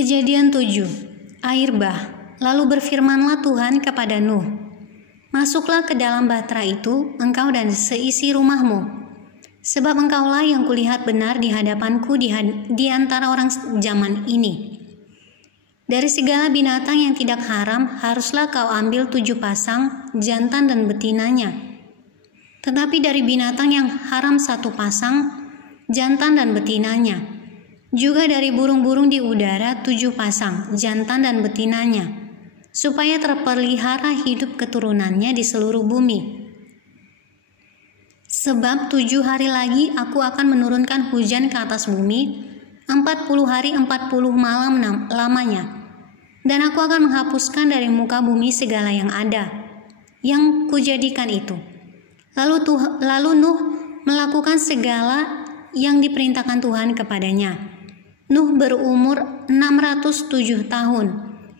Kejadian 7. Air bah. Lalu berfirmanlah Tuhan kepada Nuh, "Masuklah ke dalam bahtera itu, engkau dan seisi rumahmu, sebab engkaulah yang kulihat benar di hadapanku di antara orang zaman ini. Dari segala binatang yang tidak haram, haruslah kau ambil 7 pasang, jantan dan betinanya. Tetapi dari binatang yang haram 1 pasang, jantan dan betinanya. Juga dari burung-burung di udara 7 pasang, jantan dan betinanya, supaya terpelihara hidup keturunannya di seluruh bumi. Sebab 7 hari lagi aku akan menurunkan hujan ke atas bumi, 40 hari 40 malam lamanya. Dan aku akan menghapuskan dari muka bumi segala yang ada, yang kujadikan itu." Lalu Nuh melakukan segala yang diperintahkan Tuhan kepadanya. Nuh berumur 607 tahun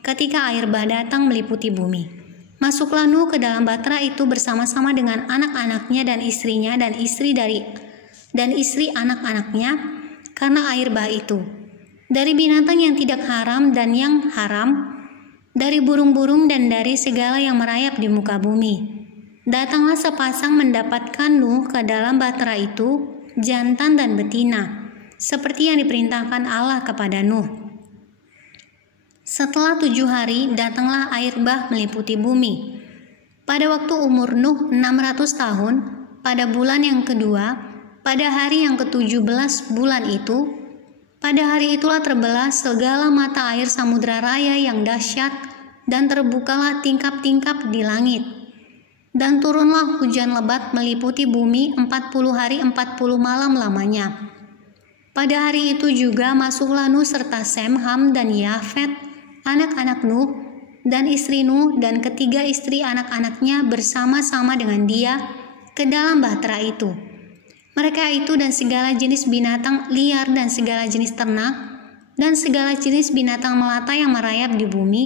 ketika air bah datang meliputi bumi. Masuklah Nuh ke dalam bahtera itu bersama-sama dengan anak-anaknya dan istrinya dan istri anak-anaknya, karena air bah itu. Dari binatang yang tidak haram dan yang haram, dari burung-burung dan dari segala yang merayap di muka bumi. Datanglah sepasang mendapatkan Nuh ke dalam bahtera itu, jantan dan betina, seperti yang diperintahkan Allah kepada Nuh. Setelah 7 hari, datanglah air bah meliputi bumi. Pada waktu umur Nuh 600 tahun, pada bulan yang kedua, pada hari yang ke-17 bulan itu, pada hari itulah terbelah segala mata air samudra raya yang dahsyat, dan terbukalah tingkap-tingkap di langit. Dan turunlah hujan lebat meliputi bumi 40 hari 40 malam lamanya. Pada hari itu juga masuklah Nuh serta Sem, Ham, dan Yafet, anak-anak Nuh, dan istri Nuh, dan ketiga istri anak-anaknya bersama-sama dengan dia ke dalam bahtera itu. Mereka itu dan segala jenis binatang liar dan segala jenis ternak, dan segala jenis binatang melata yang merayap di bumi,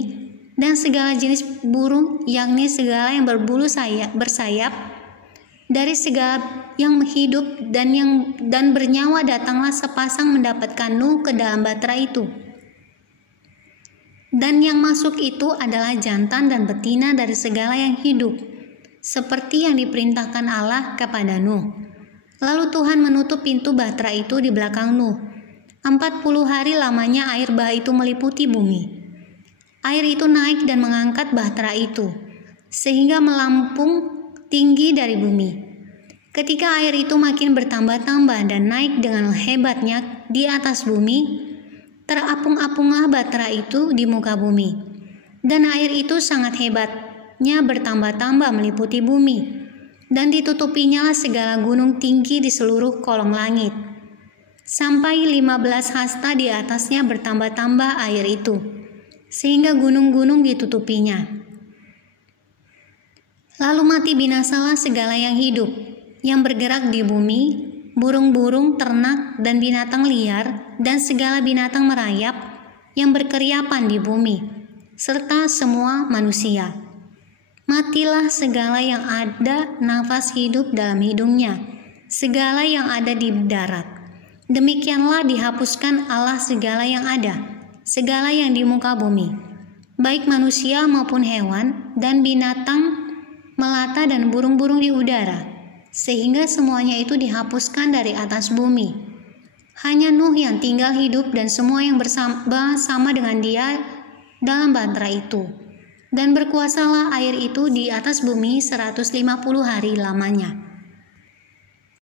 dan segala jenis burung, yakni segala yang berbulu bersayap, dari segala yang hidup dan bernyawa datanglah sepasang mendapatkan Nuh ke dalam bahtera itu. Dan yang masuk itu adalah jantan dan betina dari segala yang hidup, seperti yang diperintahkan Allah kepada Nuh. Lalu Tuhan menutup pintu bahtera itu di belakang Nuh. 40 hari lamanya air bah itu meliputi bumi. Air itu naik dan mengangkat bahtera itu, sehingga melampung tinggi dari bumi. Ketika air itu makin bertambah-tambah dan naik dengan hebatnya di atas bumi, terapung-apunglah bahtera itu di muka bumi. Dan air itu sangat hebatnya bertambah-tambah meliputi bumi, dan ditutupinya segala gunung tinggi di seluruh kolong langit, sampai 15 hasta di atasnya bertambah-tambah air itu, sehingga gunung-gunung ditutupinya. Lalu mati binasalah segala yang hidup, yang bergerak di bumi, burung-burung, ternak, dan binatang liar, dan segala binatang merayap yang berkeriapan di bumi, serta semua manusia. Matilah segala yang ada nafas hidup dalam hidungnya, segala yang ada di darat. Demikianlah dihapuskan Allah segala yang ada, segala yang di muka bumi, baik manusia maupun hewan, dan binatang melata dan burung-burung di udara, sehingga semuanya itu dihapuskan dari atas bumi. Hanya Nuh yang tinggal hidup dan semua yang bersama dengan dia dalam bahtera itu. Dan berkuasalah air itu di atas bumi 150 hari lamanya.